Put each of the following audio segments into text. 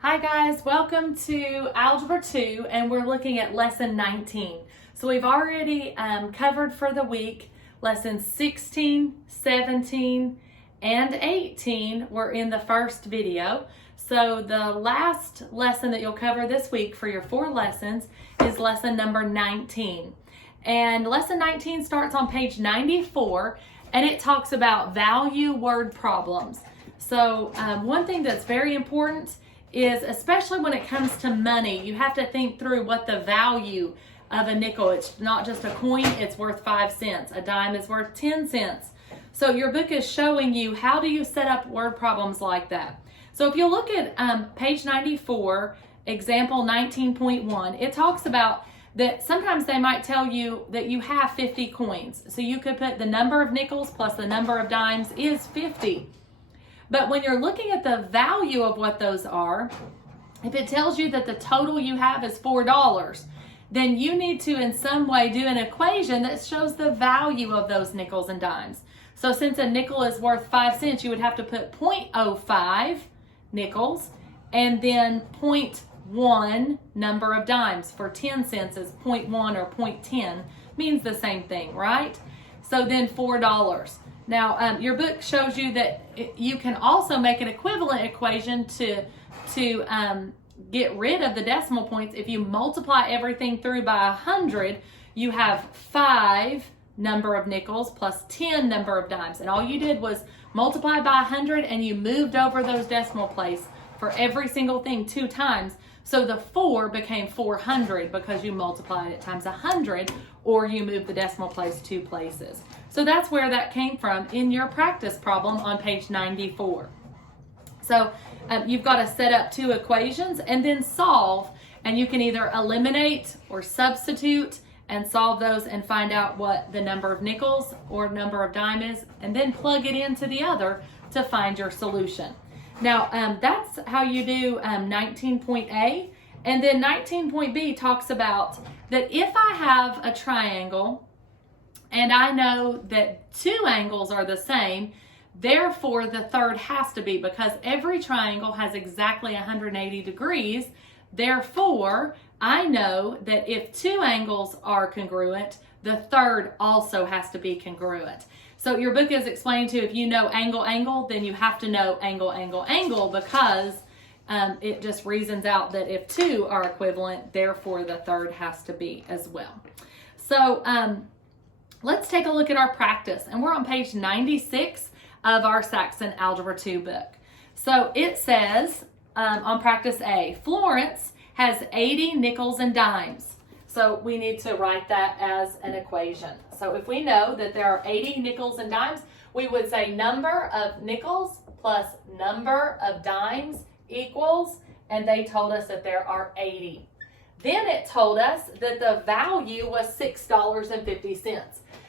Hi guys, welcome to Algebra 2 and we're looking at lesson 19. So we've already covered for the week lessons 16, 17, and 18 were in the first video. So the last lesson that you'll cover this week for your 4 lessons is lesson number 19. And lesson 19 starts on page 94 and it talks about value word problems. So one thing that's very important is, especially when it comes to money, you have to think through what the value of a nickel. It's not just a coin, it's worth 5 cents. A dime is worth 10 cents. So your book is showing you how do you set up word problems like that. So if you look at page 94, example 19.1, it talks about that sometimes they might tell you that you have 50 coins. So you could put the number of nickels plus the number of dimes is 50. But when you're looking at the value of what those are, if it tells you that the total you have is $4, then you need to in some way do an equation that shows the value of those nickels and dimes. So since a nickel is worth 5 cents, you would have to put 0.05 nickels and then 0.1 number of dimes. For 10 cents is 0.1 or 0.10 means the same thing, right? So then $4. Now, your book shows you that you can also make an equivalent equation to get rid of the decimal points. If you multiply everything through by 100, you have 5 number of nickels plus 10 number of dimes. And all you did was multiply by 100 and you moved over those decimal places for every single thing 2 times. So the 4 became 400 because you multiplied it times 100, or you moved the decimal place 2 places. So that's where that came from in your practice problem on page 94. So you've got to set up 2 equations and then solve, and you can either eliminate or substitute and solve those and find out what the number of nickels or number of dime is, and then plug it into the other to find your solution. Now, that's how you do 19.A. And then 19.B talks about that if I have a triangle and I know that 2 angles are the same, therefore the third has to be, because every triangle has exactly 180 degrees. Therefore, I know that if 2 angles are congruent, the third also has to be congruent. So your book is explaining to, if you know angle, angle, then you have to know angle, angle, angle, because it just reasons out that if 2 are equivalent, therefore the third has to be as well. So let's take a look at our practice. And we're on page 96 of our Saxon Algebra 2 book. So it says on practice A, Florence has 80 nickels and dimes. So we need to write that as an equation. So if we know that there are 80 nickels and dimes, we would say number of nickels plus number of dimes equals, and they told us that there are 80. Then it told us that the value was $6.50.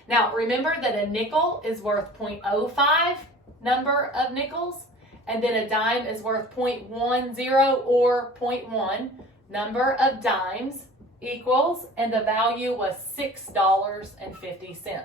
Now remember that a nickel is worth 0.05 number of nickels, and then a dime is worth 0.10 or 0.1 number of dimes equals, and the value was $6.50.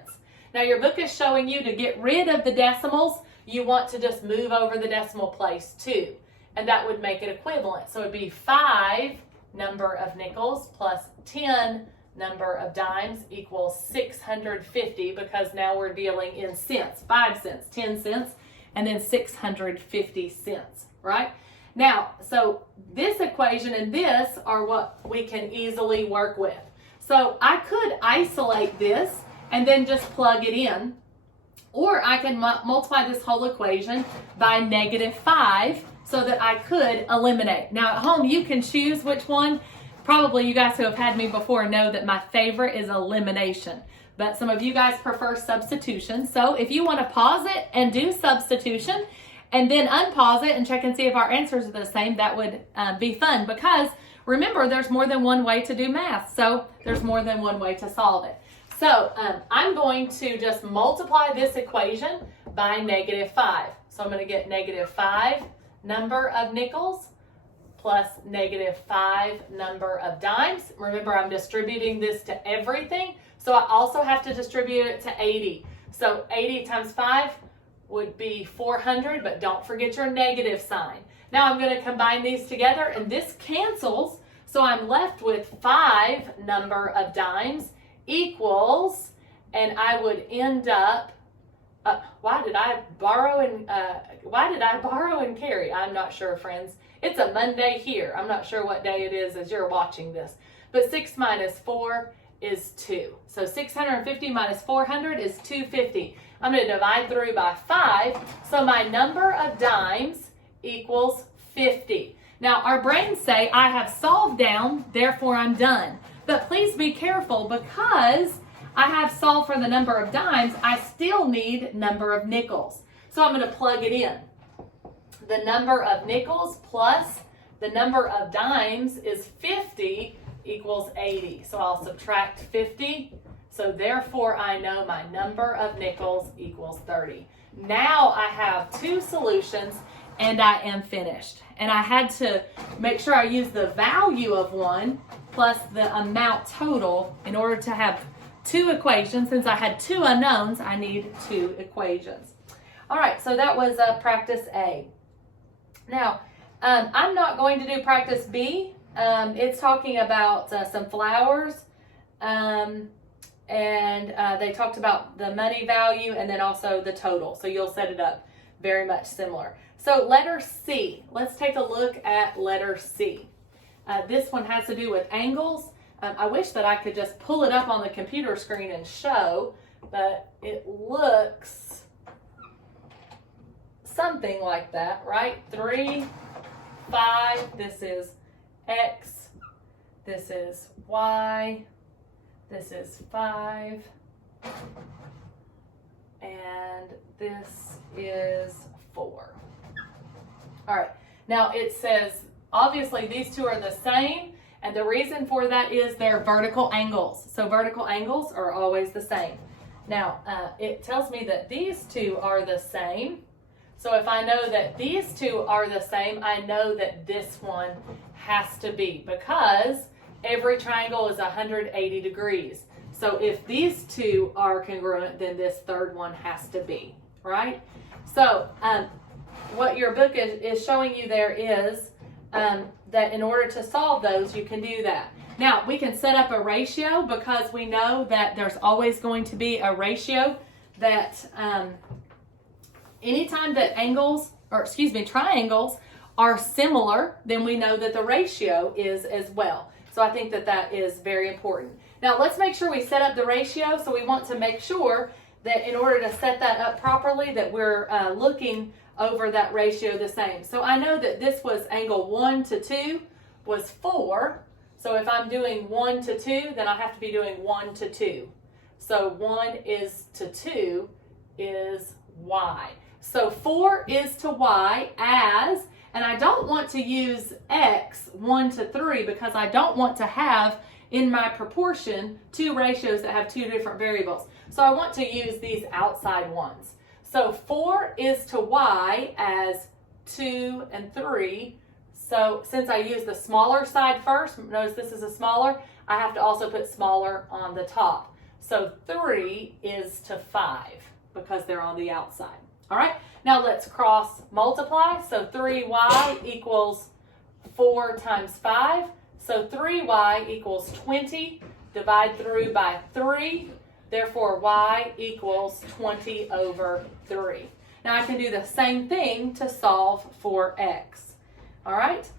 Now your book is showing you to get rid of the decimals, you want to just move over the decimal place 2, and that would make it equivalent. So it would be 5 number of nickels plus 10 number of dimes equals 650, because now we're dealing in cents, 5 cents, 10 cents, and then 650 cents, right? Now, so this equation and this are what we can easily work with. So I could isolate this and then just plug it in, or I can multiply this whole equation by -5 so that I could eliminate. Now at home you can choose which one. Probably you guys who have had me before know that my favorite is elimination, but some of you guys prefer substitution. So if you want to pause it and do substitution, and then unpause it and check and see if our answers are the same, that would be fun, because remember, there's more than one way to do math, so there's more than one way to solve it. So I'm going to just multiply this equation by -5. So I'm going to get -5 number of nickels plus -5 number of dimes. Remember, I'm distributing this to everything, so I also have to distribute it to 80. So 80 times 5 would be 400, but don't forget your negative sign. Now I'm going to combine these together, and this cancels, so I'm left with 5 number of dimes equals, and I would end up, why did I borrow and carry? I'm not sure, friends. It's a Monday here. I'm not sure what day it is as you're watching this. But 6 minus 4 is 2. So 650 minus 400 is 250. I'm going to divide through by 5. So my number of dimes equals 50. Now our brains say I have solved down, therefore I'm done. But please be careful, because I have solved for the number of dimes, I still need number of nickels. So I'm going to plug it in. The number of nickels plus the number of dimes is 50 equals 80. So I'll subtract 50. So therefore I know my number of nickels equals 30. Now I have 2 solutions and I am finished. And I had to make sure I use the value of one plus the amount total in order to have 2 equations. Since I had 2 unknowns, I need 2 equations. All right, so that was practice A. Now, I'm not going to do practice B. It's talking about some flowers, and they talked about the money value and then also the total. So you'll set it up very much similar. So letter C, let's take a look at letter C. This one has to do with angles. I wish that I could just pull it up on the computer screen and show, but it looks something like that, right? 3, 5, this is X, this is Y, this is 5, and this is 4. All right, now it says, obviously these two are the same, and the reason for that is they're vertical angles. So vertical angles are always the same. Now, it tells me that these two are the same. So if I know that these two are the same, I know that this one has to be, because every triangle is 180 degrees. So if these two are congruent, then this third one has to be, right? So what your book is showing you there is that in order to solve those, you can do that. Now, we can set up a ratio, because we know that there's always going to be a ratio that anytime that triangles are similar, then we know that the ratio is as well. So I think that that is very important. Now let's make sure we set up the ratio. So we want to make sure that in order to set that up properly, that we're looking over that ratio the same. So I know that this was angle 1 to 2 was 4. So if I'm doing 1 to 2, then I have to be doing 1 to 2. So 1 is to 2 is Y. So 4 is to Y as, and I don't want to use X 1 to 3, because I don't want to have in my proportion 2 ratios that have 2 different variables. So I want to use these outside ones. So 4 is to Y as 2 and 3. So since I use the smaller side first, notice this is a smaller, I have to also put smaller on the top. So 3 is to 5, because they're on the outside. All right, now let's cross multiply. So 3y equals 4 times 5. So 3y equals 20. Divide through by 3. Therefore, y equals 20 over 3. Now I can do the same thing to solve for x. All right,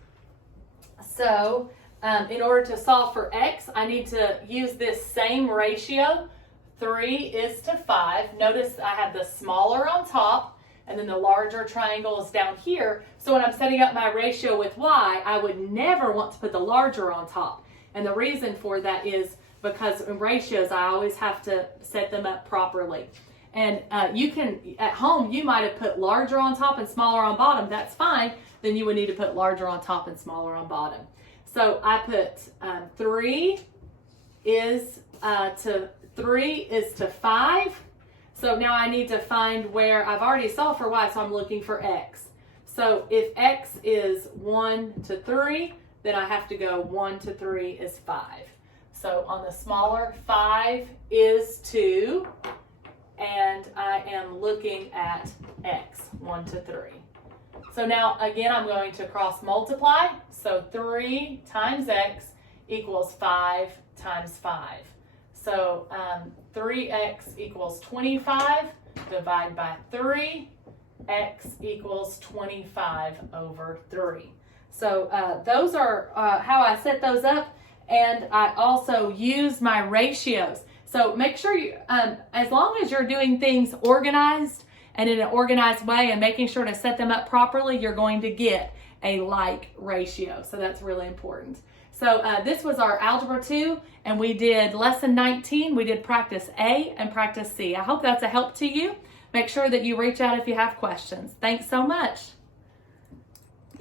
so in order to solve for x, I need to use this same ratio. 3 is to 5. Notice I have the smaller on top, and then the larger triangle is down here. So when I'm setting up my ratio with y, I would never want to put the larger on top. And the reason for that is because in ratios, I always have to set them up properly. And you can, at home, you might have put larger on top and smaller on bottom. That's fine. Then you would need to put larger on top and smaller on bottom. So I put 3 is to 5. So now I need to find where I've already solved for y, so I'm looking for x. So if x is 1 to 3, then I have to go 1 to 3 is 5. So on the smaller, 5 is 2, and I am looking at x, 1 to 3. So now again, I'm going to cross multiply. So 3 times x equals 5 times 5. So 3x equals 25. Divide by 3. X equals 25 over 3. So those are how I set those up, and I also use my ratios. So make sure you, as long as you're doing things organized and in an organized way and making sure to set them up properly, you're going to get a like ratio. So that's really important. So this was our Algebra 2, and we did lesson 19. We did practice A and practice C. I hope that's a help to you. Make sure that you reach out if you have questions. Thanks so much.